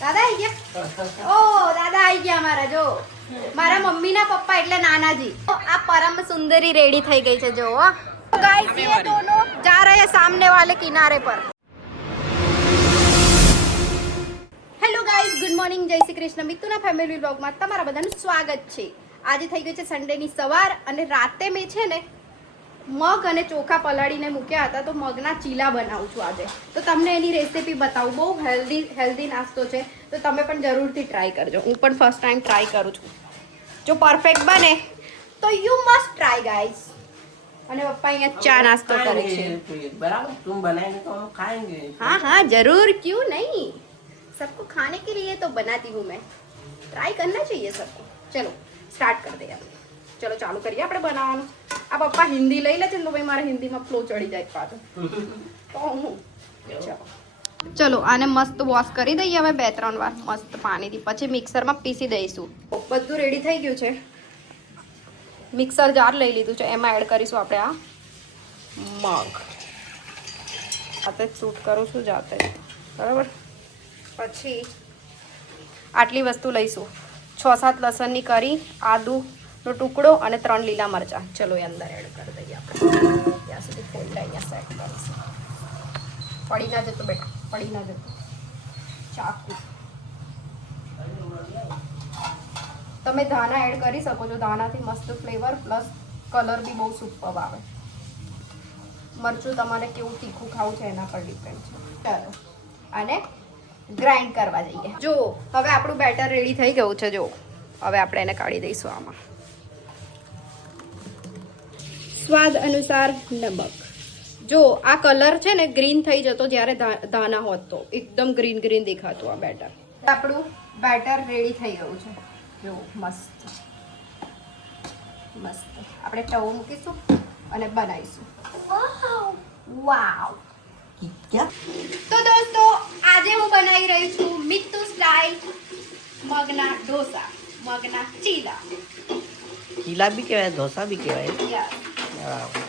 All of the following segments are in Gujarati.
દાદા આવી ગયા? ઓ દાદા આવી ગયા મારા. જો મારા મમ્મીના પપ્પા એટલે નાનાજી. આ પરમ સુંદરી રેડી થઈ ગઈ છે. જો गाइस ये दोनों जा रहे हैं सामने वाले किनारे पर. હેલો ગાઈસ, ગુડ મોર્નિંગ, જય શ્રી કૃષ્ણ. મિતુના ફેમિલી બ્લોગમાં તમારા બધાનું સ્વાગત છે. આજે થઈ ગઈ છે સન્ડેની સવાર અને રાતે મેં છે ને મગ અને ચોખા પલાળીને મૂક્યા હતા, તો મગના ચીલા બનાવું છું આજે. તો તમને એની રેસીપી બતાવું. બહુ હેલ્ધી નાસ્તો છે, તો તમે પણ જરૂરથી ટ્રાય કરજો. હું પણ ફર્સ્ટ ટાઈમ ટ્રાય કરું છું. જો પરફેક્ટ બને તો યુ મસ્ટ ટ્રાય ગાઈસ. અને પપ્પા અહીંયા ચા નાસ્તો કરે છે. बराबर, तुम बनाएंगे तो हम खाएंगे. हाँ हाँ जरूर, क्यों नहीं. सबको खाने के लिए तो बनाती हूँ मैं. ट्राई करना चाहिए सबको. चलो स्टार्ट कर दे. चलो चालू કરીએ આપણે બનાવવાનું. આ પપ્પા હિન્દી લઈ લે છે તો ભાઈ મારા હિન્દીમાં ફ્લો ચડી જાય પાછો. તો હું ચલો આને મસ્ત વોશ કરી દઈએ હવે 2-3 વાર મસ્ત પાણીથી. પછી મિક્સરમાં પીસી દઈશું. બધું રેડી થઈ ગયું છે. મિક્સર જાર લઈ લીધું છે. એમાં એડ કરીશું આપણે આ મગ. જાતે જ શૂટ કરું છું જાતે, બરાબર. પછી આટલી વસ્તુ લઈશું. 6-7 લસણની કરી, આદુનો ટુકડો અને 3 લીલા મરચાં. ચલો એ અંદર એડ કરી દઈએ આપણે. ત્યાં સુધી ફોલ્ડ અહીંયા સેટ કરીશું. પડી ના જતો બેટા, પડી ના જતો. ચાકુ. તમે ધાણા એડ કરી શકો છો. ધાણાથી મસ્ત ફ્લેવર પ્લસ કલર બી બહુ સુપર આવે. મરચું તમારે કેવું તીખું ખાવું છે એના પર ડિપેન્ડ છે. ચાલો અને ગ્રાઇન્ડ કરવા જઈએ. જો હવે આપણું બેટર રેડી થઈ ગયું છે. જો હવે આપણે એને કાઢી દઈશું આમાં. સ્વાદ અનુસાર નમક. જો આ કલર છે ને ગ્રીન થઈ જતો જ્યારે ધાણા હોત તો એકદમ ગ્રીન ગ્રીન દેખાતું આ બેટર. આપણું બેટર રેડી થઈ ગયું છે. જો મસ્ત મસ્ત. આપણે તવો મૂકીશું અને બનાવીશું. વાવ. તો દોસ્તો આજે હું બનાવી રહી છું મિત્તુ સ્ટાઇલ મગના ઢોસા, મગના ચીલા. चीला भी कहवाय, डोसा भी कहवाय. યસ. बराबर.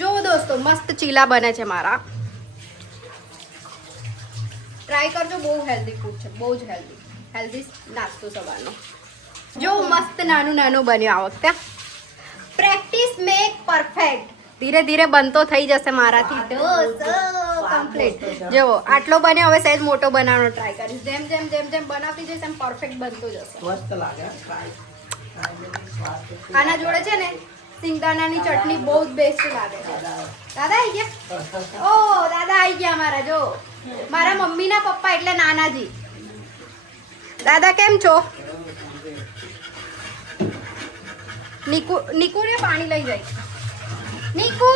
જો દોસ્તો મસ્ત ચીલા બને છે મારા. ટ્રાય કરજો. બહુ હેલ્ધી ફૂડ છે, બહુ જ હેલ્ધી નાસ્તો સવારનો. જો મસ્ત નાનું નાનું બન્યું આ વખતે. Practice make perfect. ધીરે ધીરે બનતો થઈ જશે મારાથી ઢોસો કમ્પ્લીટ. જો આટલો બન્યો, હવે સહેજ મોટો બનાવવાનો ટ્રાય કરીશ. જેમ જેમ જેમ જેમ બનાવતી જઈશ એમ પરફેક્ટ બનતો જશે. मस्त लागे. આના જોડે છે ને સિંગદાણાની ચટણી બહુ જ બેસ્ટ લાગે છે. દાદા આવી ગયા? ઓ દાદા આવી ગયા મારા. જો મારા મમ્મીના પપ્પા એટલે નાનાજી. દાદા કેમ છો? નીકુ ને પાણી લઈ જાય. નીકુ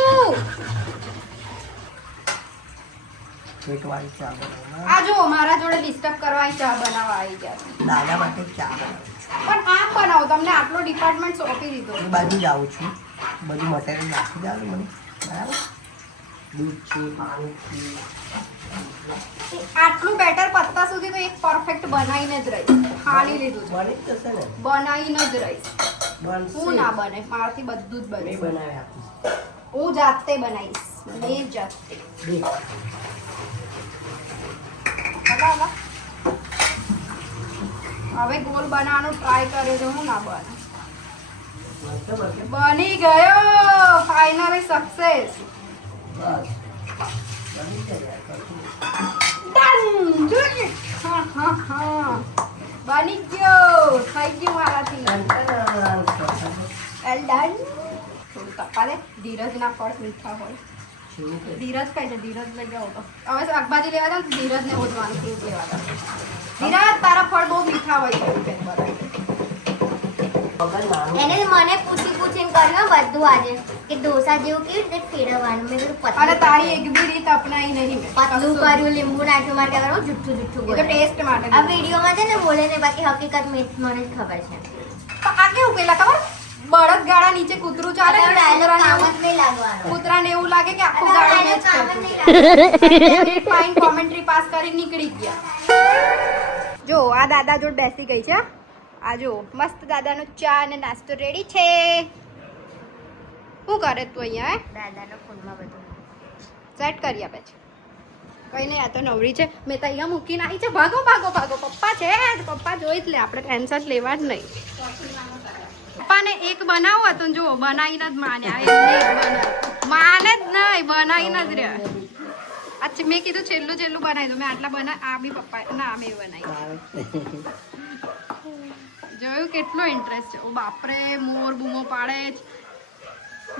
पेट वाली चा बनाना. આ જો મારા જોડે ડિસ્ટર્બ કરવા ચા બનાવવા આવી ગયા છે. દાદા માટે ચા બનાવું. પણ આમ બનાવો. તમને આટલો ડિપાર્ટમેન્ટ સોંપી દીધો. એ બાજુ જ આવું છું. બધું મટીરિયલ નાખી દઉં મને. બરાબર. દૂધ છે, પાણી છે. આટલું બેટર પત્તા સુધી તો એક પરફેક્ટ બનાવીને જ રહીશ. ખાલી લીધું છે, બની જ જશે ને. બનાવીને જ રહીશ. બનશે. હું ના બને, મારાથી બધું જ મેં બને. બનાવી આપીશ. હું જાતે બનાવીશ. મેં જાતે. બે. હલા. હવે ગોલ બનાવવાનો ટ્રાય કર્યો છે. હું ના બને. મસ્ત બનશે. બની ગયો. Finally success. બસ. બની જાય. ડન. હા હા હા. બની ગયો. થઈ ગયું મારાથી. Well done. થોડું તપા દે. ધીરજના ફળ મીઠા હોય. ધીરજ કઈ છે? ધીરજ લઈ જાઓ તો. હવે શાકભાજી લેવા જાવ તો ધીરજને ઓળવાનું ફ્રૂટ લેવા જાવ. ધીરજ તારા ફળ બહુ મીઠા હોય છે. એને મને પૂછીને કર્યું બધું આજે કે ઢોસા જેવું કેવી રીતે ફેરવવાનું. મેં કીધું અને પતલું તારી એક બી રીત અપનાવી નહીં મેં. પતલું કર્યું, લીંબુ નાખ્યું. મારે કહેવાનું જુઠ્ઠું એ તો બોલે. ટેસ્ટ માટે. આ વિડીયોમાં છે ને બોલે ને, બાકી હકીકત મને જ ખબર છે. તો આ કેવું પેલા ખબર બળદ ગાળા નીચે કૂતરું ચાલે ને ડાયલોગ કામ જ કૂતરાને નહીં લાગવાનો કૂતરાને એવું લાગે કે આખું ગાડું મેચ કામ જ કરતું નહીં લાગવાનો. ફાઇન કોમેન્ટ્રી પાસ કરી નીકળી ગયા. જો આ દાદા જોડ બેસી ગઈ છે. આ જો મસ્ત દાદાનો ચા અને નાસ્તો રેડી છે. શું કરે તું અહીંયા દાદાનો ફોનમાં બધું સેટ કરી આપે છે. કઈ નહીં, આ તો નવરી છે. મેં તો અહીંયા મૂકીને આવી છે. ભાગો ભાગો ભાગો, પપ્પા છે. પપ્પા જોઈ જ લે, આપણે ટેન્શન લેવા જ નહીં. પપ્પાને એક બનાવો હતું, જુઓ બનાવીને જ માન્યા. એમને એક બનાવ માને જ નહીં, બનાવીને જ રહ્યા. અચ્છા, મેં કીધું છેલ્લું છેલ્લું બનાવી દો. મેં આટલા આ બી પપ્પા ના મેં બનાવી. જોયું કેટલો ઇન્ટરેસ્ટ છે. ઓ બાપરે, મોર બૂમો પાડે જ.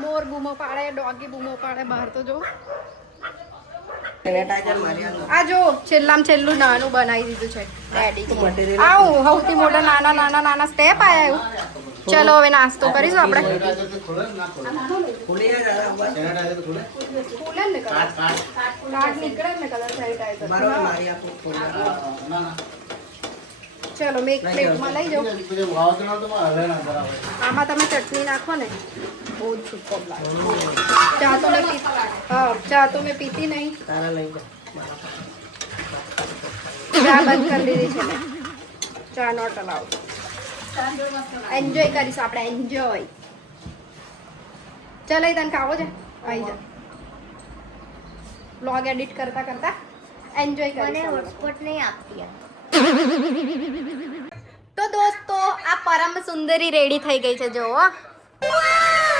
મોર બૂમો પાડે, ડોગી બૂમો પાડે બહાર. તો જો સેનેટાઈઝર મારી આલો. આ જો છેલ્લામાં છેલ્લું નાનું બનાવી દીધું છે ડેડી. આવું સૌથી મોટા નાના નાના નાના સ્ટેપ આયા એવું. ચલો હવે નાસ્તો કરીશું આપણે. ખુલી જાય દાદા બસ. ખુલે ને કલર કાટ નીકળે ને કલર સેનિટાઈઝર. બરાબર મારી આપો. ચલો મેં એક પ્લેટમાં લઈ જાઉં. આમાં તમે ચટણી નાખો ને બહુ જ સુપર લાગે. ચા તો મેં પીતી, હા ચા તો મેં પીતી નહીં. તારા લઈ જા. ચા બંધ કરી દીધી છે મેં. ચા નોટ અલાઉડ. એન્જોય કરીશું આપણે, એન્જોય. ચાલ તને ખાવો છે, આવી જા. બ્લોગ એડિટ કરતા કરતા એન્જોય મને કરીશું. હોટસ્પોટ નહીં આપતી આ. તો દોસ્તો આ પરમ સુંદરી રેડી થઈ ગઈ છે. જો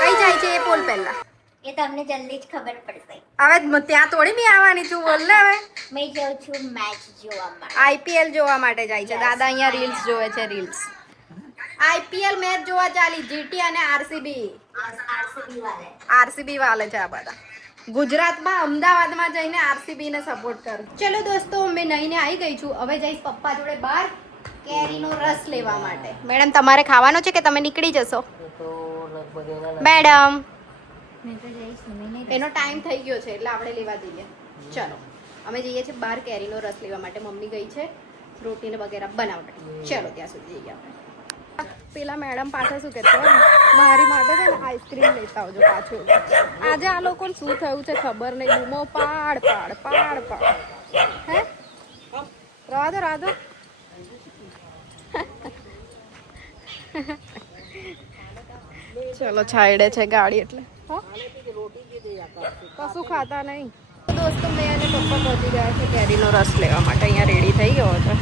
કઈ જાય છે એ બોલ પહેલા. એ તમને જલ્દી જ ખબર પડશે. હવે ત્યાં થોડી બી આવવાની છું, બોલ ને. હવે મેં જાઉં છું મેચ જોવા માટે. આઈપીએલ જોવા માટે જાય છે દાદા. અહીંયા રીલ્સ જોવે છે, રીલ્સ. આઈપીએલ મેચ જોવા ચાલી. જીટી અને આરસીબી. આરસીબી વાળે. આરસીબી વાલે છે આ બધા. ગુજરાતમાં અમદાવાદમાં જઈને આરસીબી ને સપોર્ટ કરું. ચલો દોસ્તો, મેં નહીને આવી ગઈ છું. હવે જઈશ પપ્પા જોડે બહાર કેરીનો રસ લેવા માટે. મેડમ તમારે ખાવાનો છે કે તમે નીકળી જશો? તો લગભગ એના મેડમ મેં તો જઈશ નહીં. એનો ટાઈમ થઈ ગયો છે એટલે આપણે લેવા જઈએ. ચલો અમે જઈએ છીએ બહાર કેરીનો રસ લેવા માટે. મમ્મી ગઈ છે રોટીને વગેરે બનાવવા. ચલો ત્યાં સુધી જઈએ આપણે. પેલા મેડમ પાછા શું કહેતો મારી માટે છે ને આઈસ્ક્રીમ લેતા આવજો પાછું. આજે આ લોકોને શું થયું છે ખબર નહીં. બૂમો પાડ પાડ પાડ પાડ. હે રાધો રાધો. ચલો છાયડે છે ગાડી એટલે કશું ખાતા નહીં. દોસ્તો મેં અને પપ્પા પહોંચી ગયા છે કેરીનો રસ લેવા માટે. અહીંયા રેડી થઈ ગયો છે.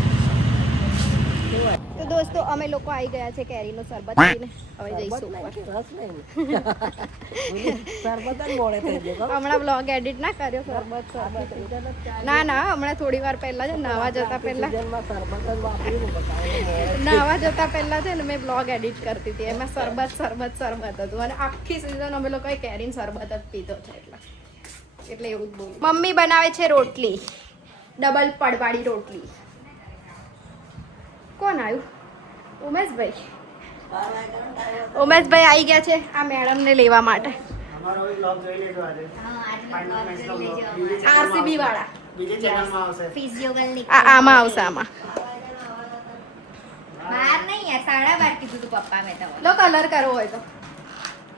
તો દોસ્તો અમે લોકો આવી ગયા છે કેરીનો શરબત પીને. હવે જઈશું ઉપર. સરબત જ મોડે થઈ ગયો. હમણાં બ્લોગ એડિટ ના કર્યો. શરબત ના ના, હમણાં થોડી વાર પહેલા છે નાવા જતા પહેલા સરબત જ વાપર્યું બતાવ્યું. નાવા જતા પહેલા છે ને મેં બ્લોગ એડિટ કરતી હતી. એમાં શરબત શરબત શરબત હતું અને આખી સિઝન અમે લોકોએ કેરીનો શરબત જ પીધો છે. એટલે એવું જ બોલું. મમ્મી બનાવે છે રોટલી, ડબલ પડવાળી રોટલી. કોણ આવ્યું? ઉમેશભાઈ. ઉમેશભાઈ આવી ગયા છે આ મેડમને લેવા માટે. આરસીબી વાળા ફિઝિયોગલ આમાં આવશે. આમાં બાર નહીં યાર, 12:30 કીધું તું પપ્પા મેં તો. લો કલર કરવો હોય તો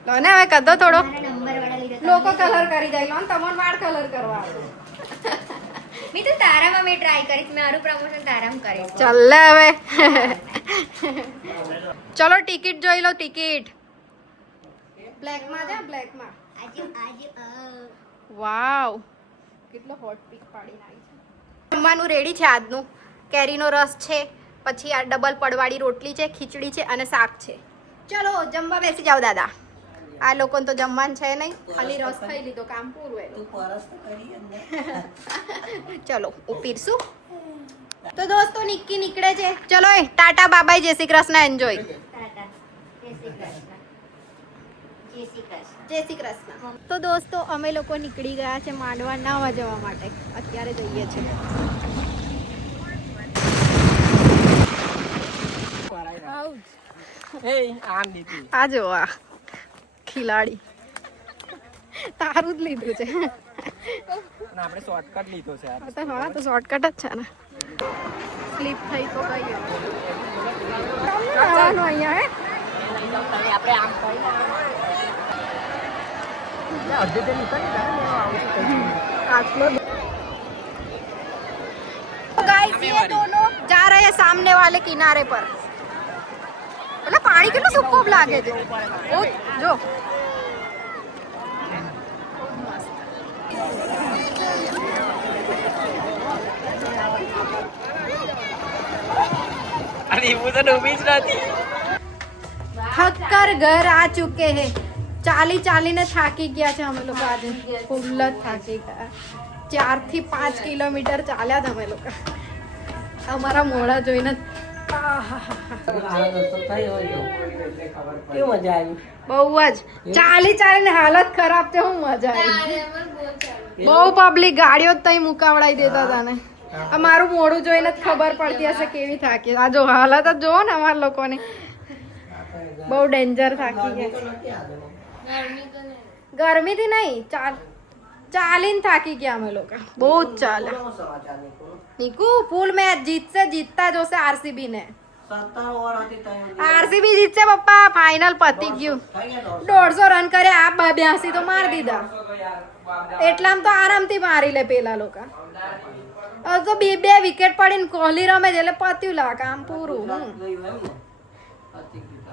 લો ને. હવે કદો થોડો મારા નંબર વાળા લીધા. લોકો કલર કરી જાય. લો ને તમારે વાળ કલર કરવા આવે. મેં તો તારામાં મેં ટ્રાય કરીશ. મારું પ્રમોશન તારામાં કરીશ. ચાલ હવે. ચલો ટિકિટ જોઈ લો. ટિકિટ બ્લેકમાં છે, બ્લેકમાં. વાવ કેટલો હોટ પીક પાડીને આવી છે. જમવાનું રેડી છે આજનું. કેરીનો રસ છે, પછી આ ડબલ પડવાળી રોટલી છે, ખીચડી છે અને શાક છે. ચલો જમવા બેસી જાઓ દાદા. આ લોકોને તો જમવાનું છે નહીં, ખાલી રસ ખાઈ લીધો, કામ પૂરું એનું. તું પરસ તો કરી જ ને. ચલો ઉપીરશું. તો દોસ્તો નિક્કી નીકળે છે. ચલો એ ટાટા બાબાય, જય શ્રી કૃષ્ણ, એન્જોય. ટાટા. જય શ્રી કૃષ્ણ. જય શ્રી કૃષ્ણ. જય શ્રી કૃષ્ણ. તો દોસ્તો અમે લોકો નીકળી ગયા છે માંડવા નાવા જવા માટે. અત્યારે જઈએ છીએ. આ જો આ ખિલાડી તારું જ લીધું છે. આપણે શોર્ટકટ લીધો છે. હા તો શોર્ટકટ જ છે ને. સ્લીપ થઈ તો ગઈ. અહીંયા હે આપણે આમ કરીને અડધે તે નીકળી જાય ને આવું કઈ आटलो गाइस ये दोनों जा रहे हैं सामने वाले किनारे पर मतलब पानी કેટલું સુકોબ લાગે છે ઓ જો અરે હું તો ડૂબી જ નથી थक कर घर आ चुके हैं ચાલી ને થાકી ગયા છે અમે લોકો આજે ફૂલ જ થાકી ગયા 4 થી 5 કિલોમીટર ચાલ્યા હતા અમે લોકો અમારા મોઢા જોઈને કેવું મજા આવી બહુ જ ચાલીને હાલત ખરાબ છે હું મજા આવી બહુ પબ્લિક ગાડીઓ તઈ મુકાવડાઈ દેતા હતા ને અમારું મોઢું જોઈને જ ખબર પડતી હશે કેવી થાકી આ જો હાલત જ જોવો ને અમારા લોકોની બહુ ડેન્જર થાકી ગયા ગરમીથી નહીં ચાલીને થાકી ગયા અમે લોકો બહુ જ ચાલ્યા નીકુ ફૂલ મેચ જીતતા જોશે આરસીબી ને આરસીબી જીતશે પપ્પા ફાઇનલ પતી ગયું 150 રન કરે આ 82 તો મારી દીધા એટલામાં તો આરામથી મારી લે પેલા લોકો હવે તો બે વિકેટ પડીને કોહલી રમે છે એટલે પત્યું લા કામ પૂરું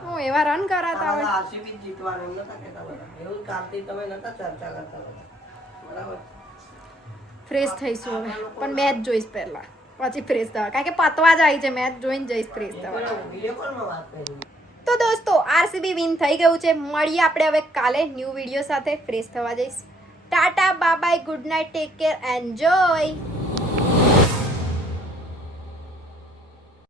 હું એવા રન કરાતા હોય આરસીબી જીતવાનું નતા કહેતા બધા એવું કાલથી તમે નતા ચર્ચા કરતા બધા બરાબર ફ્રેશ થઈશું હવે પણ મેચ જોઈશ પહેલા પછી ફ્રેશ થવા કારણ કે પતવા જાય છે મેચ જોઈને જઈશ ફ્રેશ થવા વિડિયો કોલમાં વાત કરી તો દોસ્તો આરસીબી વિન થઈ ગયું છે મળીએ આપણે હવે કાલે ન્યૂ વિડીયો સાથે ફ્રેશ થવા જઈશ Tata bye bye good night take care enjoy